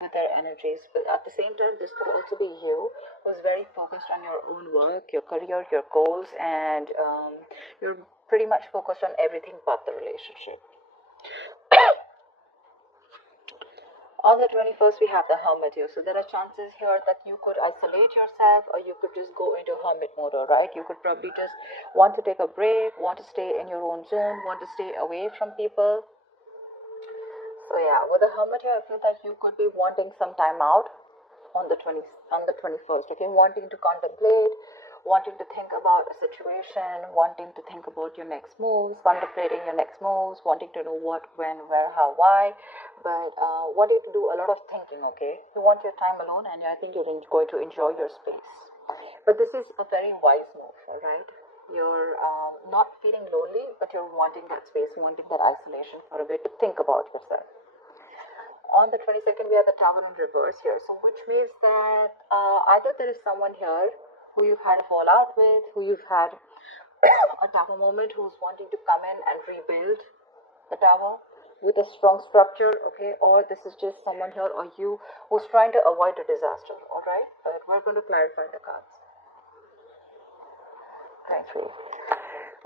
with their energies. But at the same time, this could also be you who's very focused on your own work, your career, your goals, and you're pretty much focused on everything but the relationship. On the 21st, we have the Hermit here. So there are chances here that you could isolate yourself, or you could just go into Hermit mode, right? You could probably just want to take a break, want to stay in your own zone, want to stay away from people. So yeah, with the Hermit here, I feel that you could be wanting some time out on the 21st, okay? Wanting to contemplate, wanting to think about a situation, wanting to think about your next moves, contemplating your next moves, wanting to know what, when, where, how, why, but wanting to do a lot of thinking, okay? You want your time alone, and I think you're going to enjoy your space. But this is a very wise move, all right? You're not feeling lonely, but you're wanting that space, wanting that isolation for a bit to think about yourself. On the 22nd, we have the Tower in reverse here, so which means that either there is someone here who you've had a fallout with, who you've had a tower moment, who's wanting to come in and rebuild the tower with a strong structure, okay, or this is just someone here or you who's trying to avoid a disaster. All right, but we're going to clarify the cards. Thank you.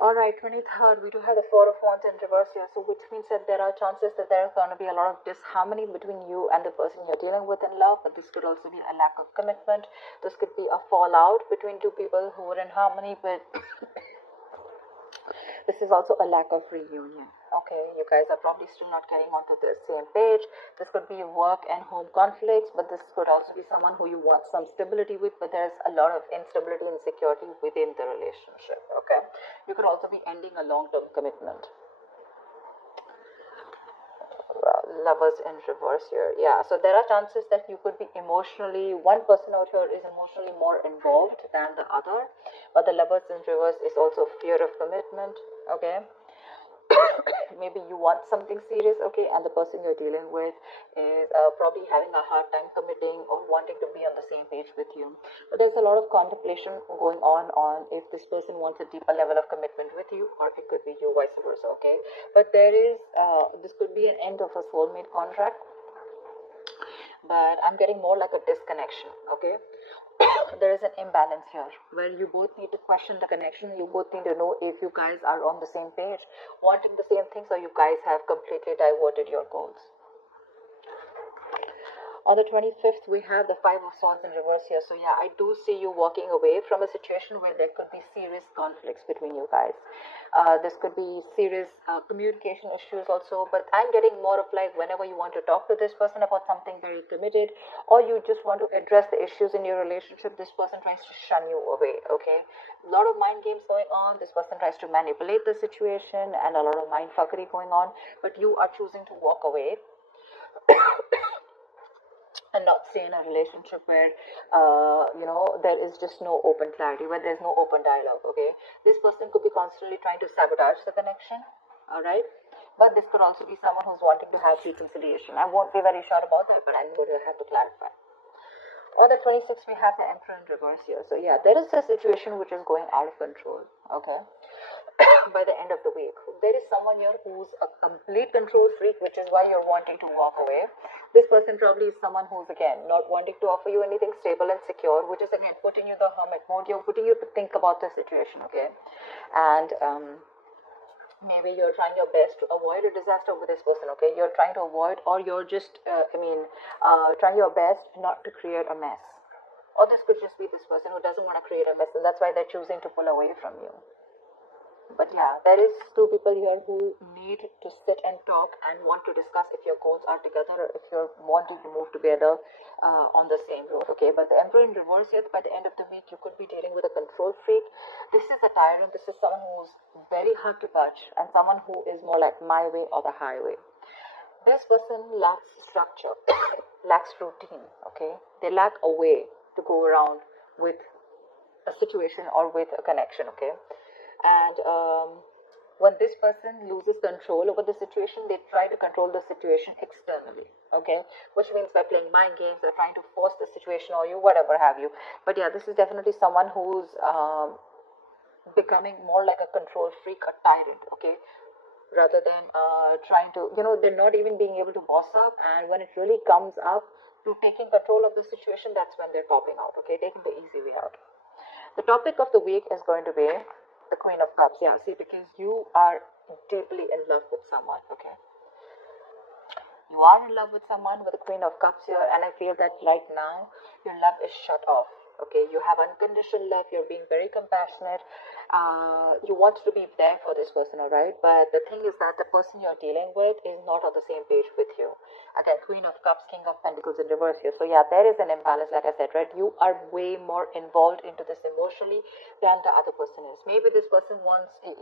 All right, 23rd, we do have the Four of Wands in reverse here, so which means that there are chances that there's going to be a lot of disharmony between you and the person you're dealing with in love, but this could also be a lack of commitment. This could be a fallout between two people who were in harmony, but this is also a lack of reunion. Okay, you guys are probably still not getting onto the same page. This could be work and home conflicts, but this could also be someone who you want some stability with, but there's a lot of instability and insecurity within the relationship. Okay, you could also be ending a long-term commitment. Lovers in reverse here, yeah, so there are chances that you could be emotionally, one person out here is emotionally more involved than the other, but the Lovers in reverse is also fear of commitment. Okay, maybe you want something serious, okay, and the person you're dealing with is probably having a hard time committing or wanting to be on the same page with you. But there's a lot of contemplation going on if this person wants a deeper level of commitment with you, or it could be you vice versa, okay. But there is this could be an end of a soulmate contract, but I'm getting more like a disconnection, okay. There is an imbalance here where you both need to question the connection. You both need to know if you guys are on the same page, wanting the same things, or you guys have completely diverted your goals. On the 25th, we have the Five of Swords in reverse here. So yeah, I do see you walking away from a situation where there could be serious conflicts between you guys. This could be serious communication issues also, but I'm getting more of like whenever you want to talk to this person about something very committed, or you just want to address the issues in your relationship, this person tries to shun you away, okay? A lot of mind games going on. This person tries to manipulate the situation and a lot of mind fuckery going on, but you are choosing to walk away and not stay in a relationship where there is just no open clarity, where there's no open dialogue. Okay, this person could be constantly trying to sabotage the connection. All right, but this could also be someone who's wanting to have reconciliation. I won't be very sure about that, but I'm going to have to clarify. On the 26th, we have the Emperor in reverse here. So yeah, there is a situation which is going out of control. Okay, by the end of the week, there is someone here who's a complete control freak, which is why you're wanting to walk away. This person probably is someone who's again not wanting to offer you anything stable and secure, which is again putting you the hermit mode. You're putting you to think about the situation, okay, and maybe you're trying your best to avoid a disaster with this person, okay. You're trying to avoid, or you're just trying your best not to create a mess, or this could just be this person who doesn't want to create a mess, and that's why they're choosing to pull away from you. But yeah, there is two people here who need to sit and talk and want to discuss if your goals are together, or if you're wanting to move together on the same road, okay. But the Emperor in reverse here, by the end of the week, you could be dealing with a control freak. This is a tyrant. This is someone who's very hard to touch, and someone who is more like my way or the highway. This person lacks structure, lacks routine, okay. They lack a way to go around with a situation or with a connection, okay. And when this person loses control over the situation, they try to control the situation externally, okay, which means by playing mind games, they're trying to force the situation or you, whatever have you. But yeah, this is definitely someone who's becoming more like a control freak, a tyrant, okay. rather than trying to, they're not even being able to boss up. And when it really comes up to taking control of the situation, that's when they're popping out, okay, taking the easy way out. The topic of the week is going to be the Queen of Cups. Yeah, see, because you are deeply in love with someone, okay? You are in love with someone with the Queen of Cups here, and I feel that right now your love is shut off. Okay, you have unconditional love. You're being very compassionate. You want to be there for this person, all right? But the thing is that the person you're dealing with is not on the same page with you. Again, Queen of Cups, King of Pentacles in reverse here. So yeah, there is an imbalance, like I said, right? You are way more involved into this emotionally than the other person is. Maybe this person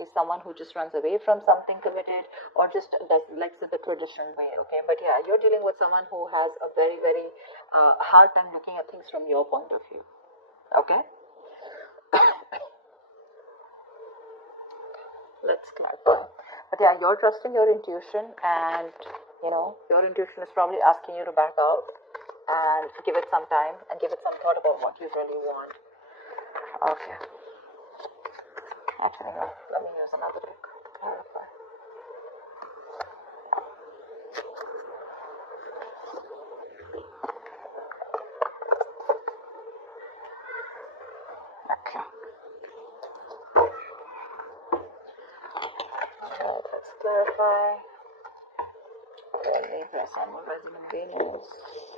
is someone who just runs away from something committed, or just does likes it the traditional way, okay? But yeah, you're dealing with someone who has a very, very hard time looking at things from your point of view, okay? Let's clarify. But yeah, you're trusting your intuition, and your intuition is probably asking you to back out and give it some time and give it some thought about what you really want. Okay. Actually, no. Let me use another deck to clarify. Okay. Alright, let's clarify. Libra, Sun, Rising, and Venus.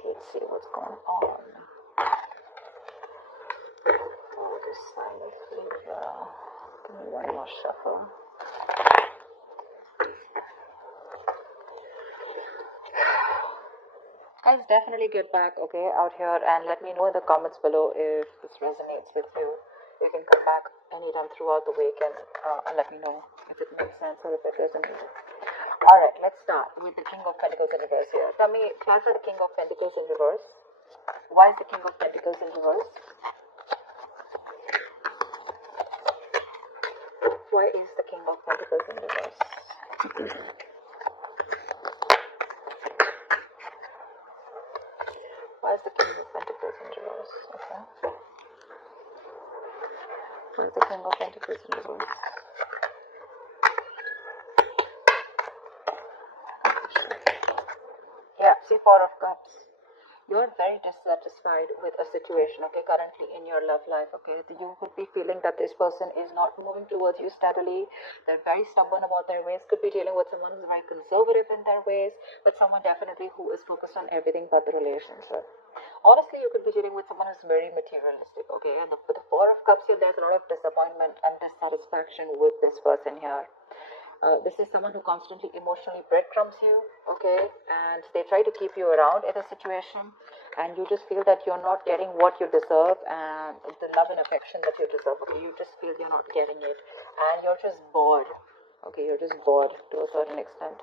Let's see what's going on. Oh, this sign of Libra. Give me one more shuffle. Guys, definitely get back, okay, out here, and let me know in the comments below if this resonates with you. You can come back anytime throughout the week and let me know if it makes sense or if it resonates. Alright, let's start with the King of Pentacles in reverse here. Tell me, clarify the King of Pentacles in reverse. Why is the King of Pentacles in reverse? Why is the King of Pentacles in reverse? Why is the King of Pentacles in reverse? Okay. Why is the King of Pentacles in reverse? Yeah, see, Four of Cups. You're very dissatisfied with a situation, okay, currently in your love life, okay? You could be feeling that this person is not moving towards you steadily. They're very stubborn about their ways. Could be dealing with someone who's very conservative in their ways, but someone definitely who is focused on everything but the relationship. Honestly, you could be dealing with someone who's very materialistic, okay? And with the Four of Cups here, there's a lot of disappointment and dissatisfaction with this person here. This is someone who constantly emotionally breadcrumbs you, okay, and they try to keep you around in a situation, and you just feel that you're not getting what you deserve and the love and affection that you deserve, okay? You just feel you're not getting it, and you're just bored, okay? You're just bored to a certain extent.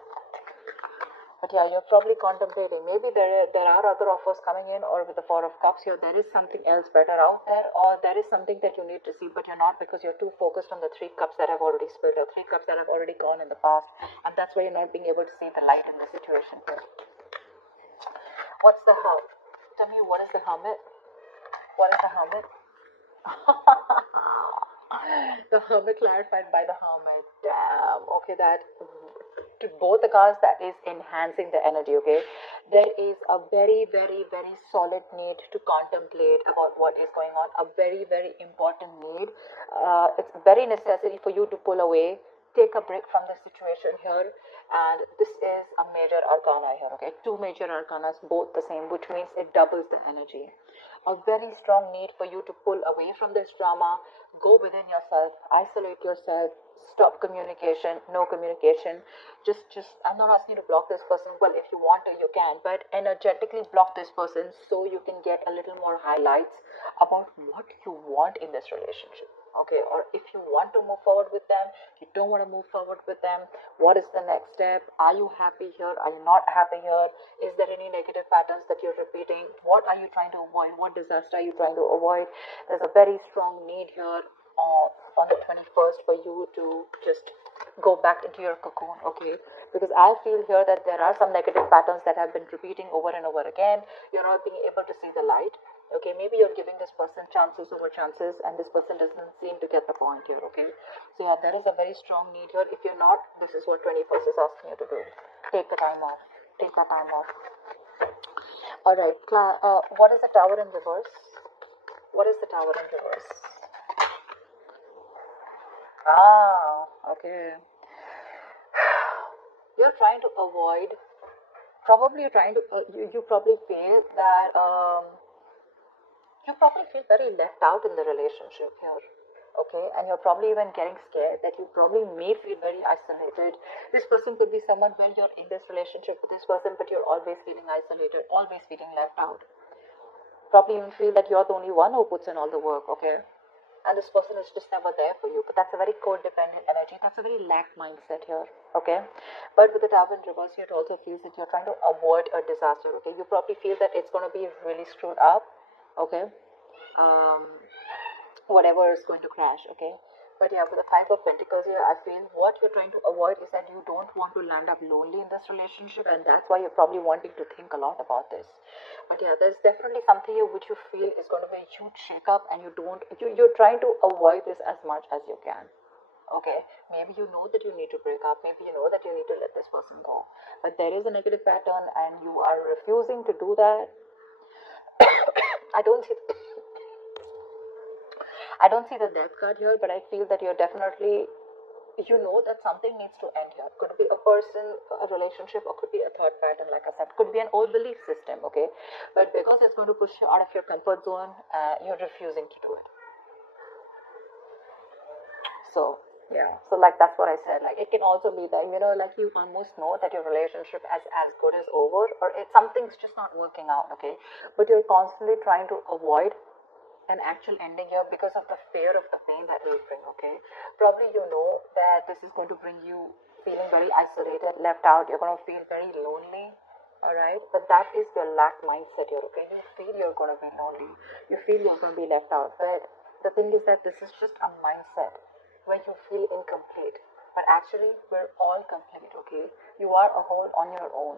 But yeah, you're probably contemplating. Maybe there are other offers coming in, or with the Four of Cups here, there is something else better out there, or there is something that you need to see, but you're not, because you're too focused on the Three Cups that have already spilled, or Three Cups that have already gone in the past, and that's why you're not being able to see the light in the situation here. What's the Hermit? Tell me, what is the Hermit? What is the Hermit? The Hermit clarified by the Hermit. Damn. Okay, that to both the cards, that is enhancing the energy, okay? There is a very, very, very solid need to contemplate about what is going on, a very, very important need. It's very necessary for you to pull away, take a break from the situation here, and this is a major arcana here, okay? Two major arcanas, both the same, which means it doubles the energy. A very strong need for you to pull away from this drama, go within yourself, isolate yourself, stop communication, no communication. Just I'm not asking you to block this person. Well, if you want to, you can, but energetically block this person so you can get a little more highlights about what you want in this relationship, okay? Or if you want to move forward with them, you don't want to move forward with them, what is the next step? Are you happy here? Are you not happy here? Is there any negative patterns that you're repeating? What are you trying to avoid? What disaster are you trying to avoid? There's a very strong need here on the 21st for you to just go back into your cocoon, okay? Because I feel here that there are some negative patterns that have been repeating over and over again. You're not being able to see the light, Okay, maybe you're giving this person chances over chances, and this person doesn't seem to get the point here. Okay, so yeah, there is a very strong need here. If you're not, this is what 21st is asking you to do. Take the time off. Take that time off. All right, what is the Tower in reverse? What is the Tower in reverse? Ah, okay. You're trying to avoid. Probably you're trying to. You probably feel that. You probably feel very left out in the relationship here. Okay, and you're probably even getting scared that you probably may feel very isolated. This person could be someone where you're in this relationship with this person, but you're always feeling isolated, always feeling left out. Probably even feel that you're the only one who puts in all the work. Okay, and this person is just never there for you. But that's a very codependent energy. That's a very lack mindset here. Okay, but with the Tower in reverse, it also feels that you're trying to avoid a disaster. Okay, you probably feel that it's going to be really screwed up. Okay, whatever is going to crash. Okay, but yeah, with the Five of Pentacles here, I feel what you're trying to avoid is that you don't want to land up lonely in this relationship, and that's why you're probably wanting to think a lot about this. But yeah, there's definitely something here which you feel is going to be a huge shake-up, and you're trying to avoid this as much as you can. Okay, maybe you know that you need to break up, maybe you know that you need to let this person go, but there is a negative pattern and you are refusing to do that. I don't see the death card here, but I feel that you're definitely, you know that something needs to end here. Could be a person, a relationship, or could be a thought pattern, like I said. Could be an old belief system, okay? But because it's going to push you out of your comfort zone, you're refusing to do it. So, yeah. So, like, that's what I said. Like, it can also be that, like you almost know that your relationship is as good as over, or something's just not working out, okay? But you're constantly trying to avoid an actual ending here because of the fear of the pain that will bring. Okay, probably you know that this is going to bring you feeling very isolated, left out. You're going to feel very lonely. All right, but that is your lack mindset here. Okay, you feel you're going to be lonely, you feel you're going to be left out, but the thing is that this is just a mindset where you feel incomplete, but actually we're all complete. Okay, you are a whole on your own.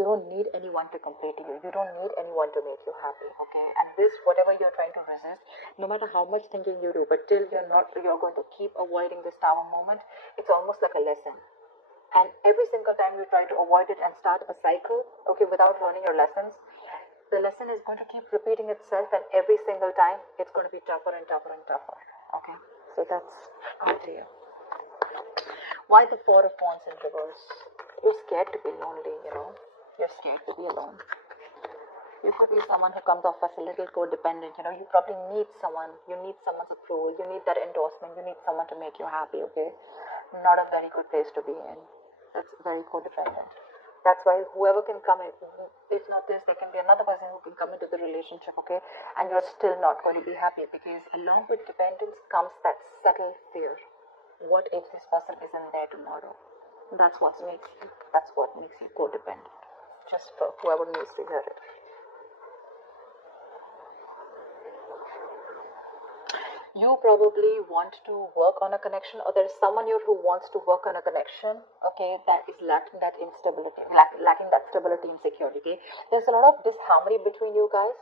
You don't need anyone to complete you. You don't need anyone to make you happy, okay? And this, whatever you're trying to resist, no matter how much thinking you do, but till you're going to keep avoiding this Tower moment, it's almost like a lesson. And every single time you try to avoid it and start a cycle, okay, without learning your lessons, the lesson is going to keep repeating itself, and every single time, it's going to be tougher and tougher and tougher, okay? So that's all to you. Why the Four of Wands in reverse? You're scared to be lonely, You're scared to be alone. You could be someone who comes off as a little codependent. You probably need someone. You need someone's approval. You need that endorsement. You need someone to make you happy, okay? Not a very good place to be in. That's very codependent. That's why whoever can come in, if not this, there can be another person who can come into the relationship, okay? And you're still not going to be happy because along with dependence comes that subtle fear. What if this person isn't there tomorrow? That's what makes you codependent. Just for whoever needs to hear it. You probably want to work on a connection, or there's someone here who wants to work on a connection, okay, that is lacking that instability, lacking that stability and security, okay? There's a lot of disharmony between you guys.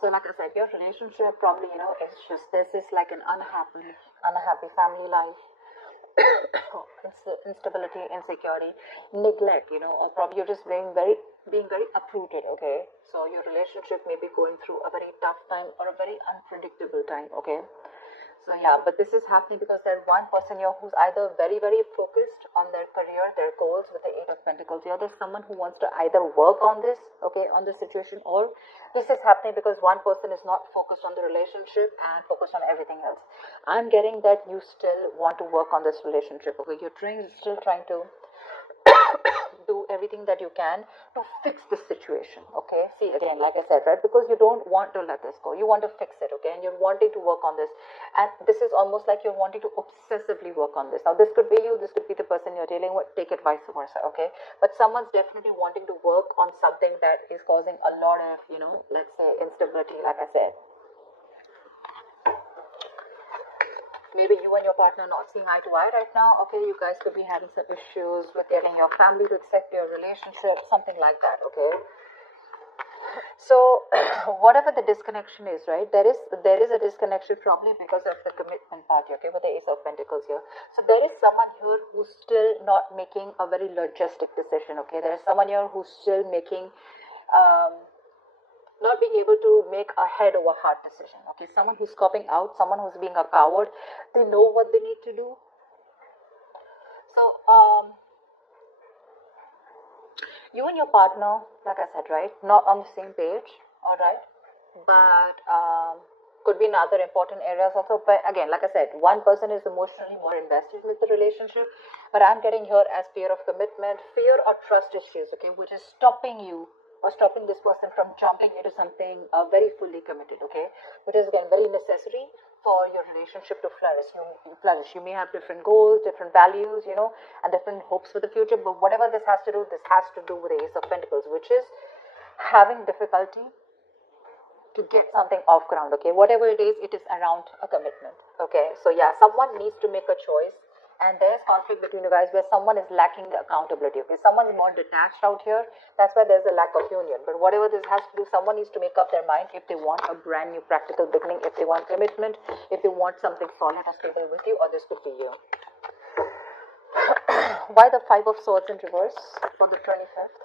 So like I said, your relationship probably, it's just, this is like an unhappy family life. Instability, insecurity, neglect, or probably you're just being very uprooted, okay? So your relationship may be going through a very tough time or a very unpredictable time, okay? So yeah, but this is happening because there's one person here who's either very, very focused on their career, their goals with the Eight of Pentacles. Here, there's someone who wants to either work on this, okay, on the situation, or this is happening because one person is not focused on the relationship and focused on everything else. I'm getting that you still want to work on this relationship, okay? You're still trying to do everything that you can to fix the situation, okay? See, again, like I said, right, because you don't want to let this go, you want to fix it, okay? And you're wanting to work on this, and this is almost like you're wanting to obsessively work on this. Now this could be you, this could be the person you're dealing with, take it vice versa, okay? But someone's definitely wanting to work on something that is causing a lot of, let's say instability, like I said. Maybe you and your partner are not seeing eye to eye right now. Okay, you guys could be having some issues with getting your family to accept your relationship, something like that, okay? So whatever the disconnection is, right, there is a disconnection probably because of the commitment part, okay, with the Ace of Pentacles here. So there is someone here who's still not making a very logistic decision, okay. There is someone here who's still making not being able to make a head over heart decision, okay. Someone who's copping out, someone who's being a coward. They know what they need to do. So you and your partner, like I said, right, not on the same page, all right, but could be in other important areas also. But again, like I said, one person is emotionally more invested with the relationship, but I'm getting here as fear of commitment, fear or trust issues, okay, which is stopping you or stopping this person from jumping into something very fully committed, okay, which is again very necessary for your relationship to flourish. You may have different goals, different values, and different hopes for the future. But whatever this has to do with the Ace of Pentacles, which is having difficulty to get something off ground, okay. Whatever it is around a commitment, okay. So yeah, someone needs to make a choice, and there's conflict between you guys where someone is lacking the accountability, okay. Someone's more detached out here. That's why there's a lack of union. But whatever this has to do, someone needs to make up their mind if they want a brand new practical beginning, if they want commitment, if they want something solid or stable with you, or this could be you. Why the Five of Swords in reverse for the 25th?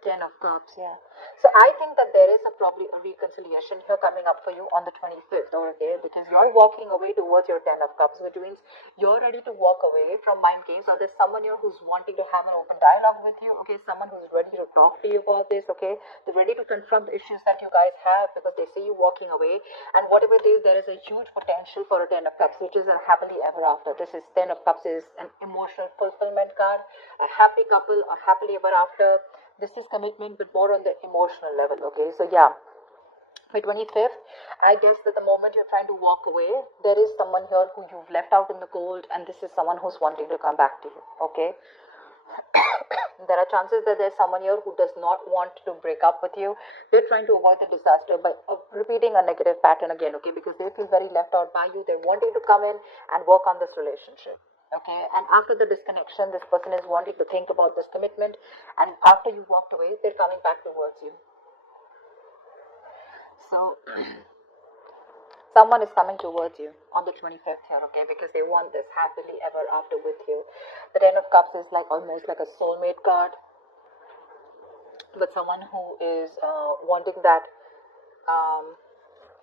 Ten of Cups, yeah. So I think that there is probably a reconciliation here coming up for you on the 25th, okay? Because you're walking away towards your Ten of Cups, which means you're ready to walk away from mind games, or there's someone here who's wanting to have an open dialogue with you, okay? Someone who's ready to talk to you about this, okay? They're ready to confront the issues that you guys have because they see you walking away. And whatever it is, there is a huge potential for a Ten of Cups, which is a happily ever after. This is Ten of Cups is an emotional fulfillment card, a happy couple, or happily ever after. This is commitment, but more on the emotional level, okay. So yeah, by 25th, I guess that the moment you're trying to walk away, there is someone here who you've left out in the cold, and this is someone who's wanting to come back to you, okay. There are chances that there's someone here who does not want to break up with you. They're trying to avoid the disaster by repeating a negative pattern again, okay, because they feel very left out by you. They're wanting to come in and work on this relationship, okay. And after the disconnection, this person is wanting to think about this commitment, and after you walked away, they're coming back towards you. So someone is coming towards you on the 25th here, okay, because they want this happily ever after with you. The Ten of Cups is like almost like a soulmate card, but someone who is wanting that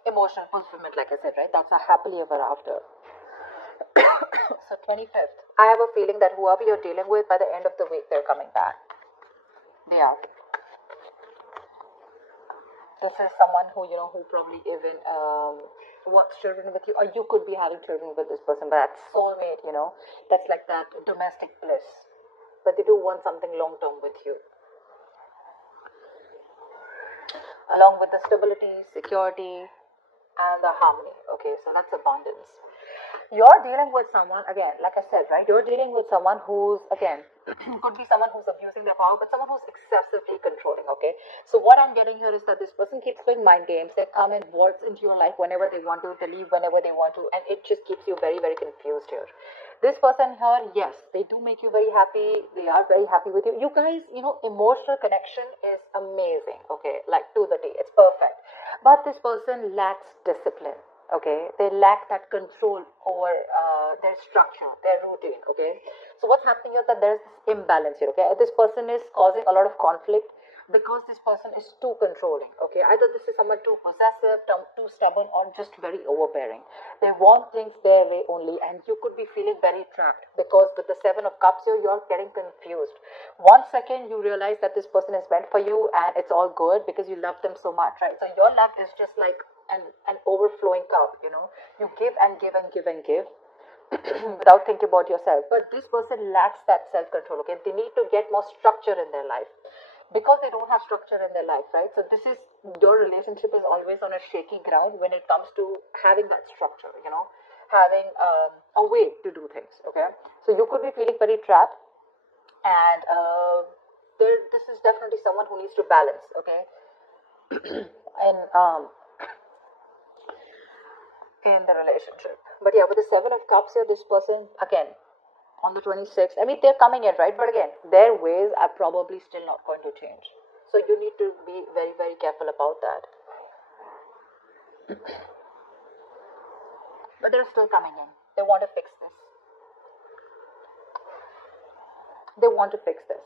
emotional fulfillment, like I said, right? That's a happily ever after. So 25th, I have a feeling that whoever you're dealing with, by the end of the week, they're coming back. They are. This is someone who, who probably even wants children with you, or you could be having children with this person, but that's soulmate, that's like that domestic bliss. But they do want something long term with you, along with the stability, security, and the harmony. Okay, so that's abundance. You're dealing with someone, again, like I said, right? You're dealing with someone who's, again, could be someone who's abusing their power, but someone who's excessively controlling, okay? So what I'm getting here is that this person keeps playing mind games. They come and waltz into your life whenever they want to, they leave whenever they want to, and it just keeps you very, very confused here. This person here, yes, they do make you very happy. They are very happy with you. You guys, emotional connection is amazing, okay? Like to the T, it's perfect. But this person lacks discipline. Okay, they lack that control over their structure, their routine. Okay, so what's happening here that there's this imbalance here. Okay, this person is causing a lot of conflict because this person is too controlling. Okay, either this is someone too possessive, too stubborn, or just very overbearing. They want things their way only, and you could be feeling very trapped because with the Seven of Cups here, you're getting confused. 1 second you realize that this person is meant for you and it's all good because you love them so much, right? So your love is just like an overflowing cup, you give and give and give and give without thinking about yourself. But this person lacks that self-control, okay? They need to get more structure in their life because they don't have structure in their life, right? So this is, your relationship is always on a shaky ground when it comes to having that structure, having a way to do things, okay? So you could be feeling very trapped, and this is definitely someone who needs to balance, okay? and in the relationship. But yeah, with the Seven of Cups here, this person, again, on the 26th, I mean, they're coming in, right? But again, their ways are probably still not going to change. So you need to be very, very careful about that. But they're still coming in. They want to fix this. They want to fix this.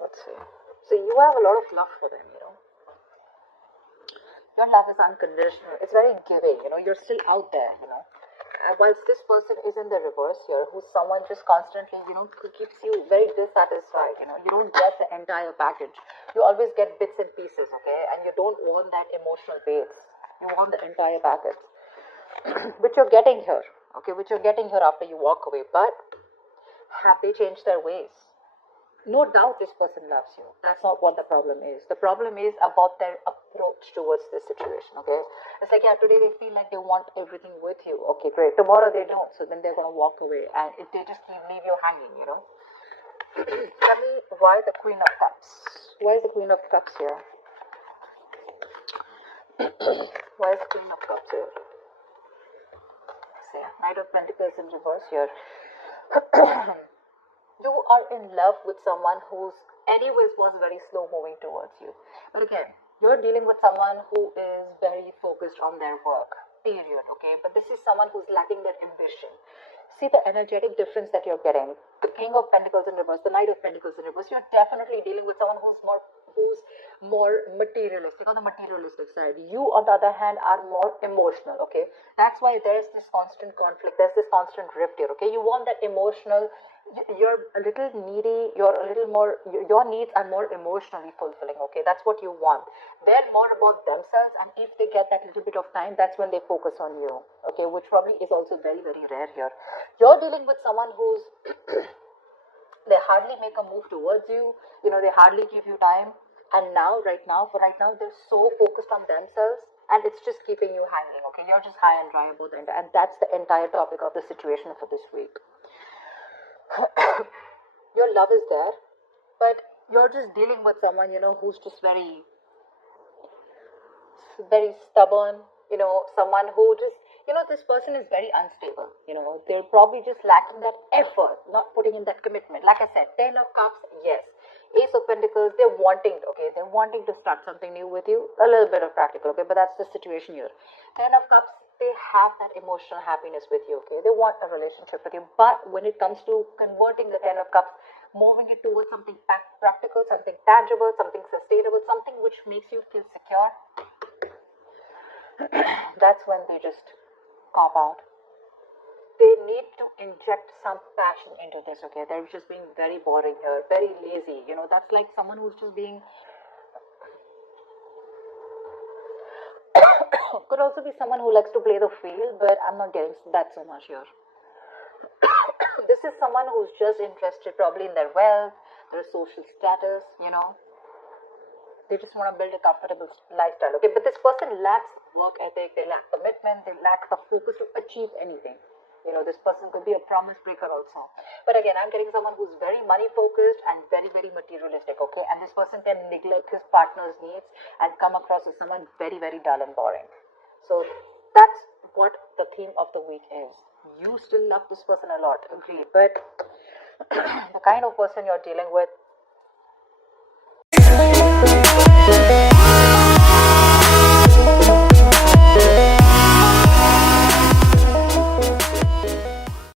Let's see. So you have a lot of love for them, Your love is unconditional. It's very giving, You're still out there, whilst this person is in the reverse here, who's someone just constantly, who keeps you very dissatisfied, You don't get the entire package. You always get bits and pieces, okay? And you don't want that emotional base. You want the entire package. Which you're getting here, okay? Which you're getting here after you walk away. But have they changed their ways? No doubt this person loves you. That's not what the problem is. The problem is about their approach towards this situation, okay? It's like, yeah, today they feel like they want everything with you. Okay, great. Tomorrow they don't. So then they're going to walk away. And if they just leave you hanging, Tell me why the Queen of Cups? Why is the Queen of Cups here? Why is the Queen of Cups here? See, Knight of Pentacles in reverse here. You are in love with someone who's anyways was very slow moving towards you. But again, you're dealing with someone who is very focused on their work, period, okay? But this is someone who's lacking that ambition. See the energetic difference that you're getting. The King of Pentacles in reverse, the Knight of Pentacles in reverse, you're definitely dealing with someone who's more materialistic, on the materialistic side. You, on the other hand, are more emotional, okay? That's why there's this constant conflict, there's this constant rift here, okay? You want that emotional, you're a little needy, you're a little more, your needs are more emotionally fulfilling, okay? That's what you want. They're more about themselves, and if they get that little bit of time, that's when they focus on you, okay? Which probably is also very, very rare here. You're dealing with someone who's they hardly make a move towards you, they hardly give you time. And now, right now, they're so focused on themselves, and it's just keeping you hanging, okay? You're just high and dry about it, and that's the entire topic of the situation for this week. Your love is there, but you're just dealing with someone, who's just very, very stubborn, someone who just, this person is very unstable, they're probably just lacking that effort, not putting in that commitment. Like I said, 10 of Cups, yes. Ace of Pentacles, they're wanting to start something new with you. A little bit of practical, okay, but that's the situation here. 10 of Cups, they have that emotional happiness with you, okay? They want a relationship with you, but when it comes to converting the 10 of Cups, moving it towards something practical, something tangible, something sustainable, something which makes you feel secure, that's when they just cop out. They need to inject some passion into this, okay? They're just being very boring here, very lazy. That's like someone who's just being... Could also be someone who likes to play the field, but I'm not getting that so much here. This is someone who's just interested probably in their wealth, their social status, They just want to build a comfortable lifestyle, okay? But this person lacks work ethic, they lack commitment, they lack the focus to achieve anything. This person could be a promise breaker also. But again, I'm getting someone who's very money focused and very, very materialistic, okay? And this person can neglect his partner's needs and come across as someone very, very dull and boring. So that's what the theme of the week is. You still love this person a lot, agreed. But the kind of person you're dealing with,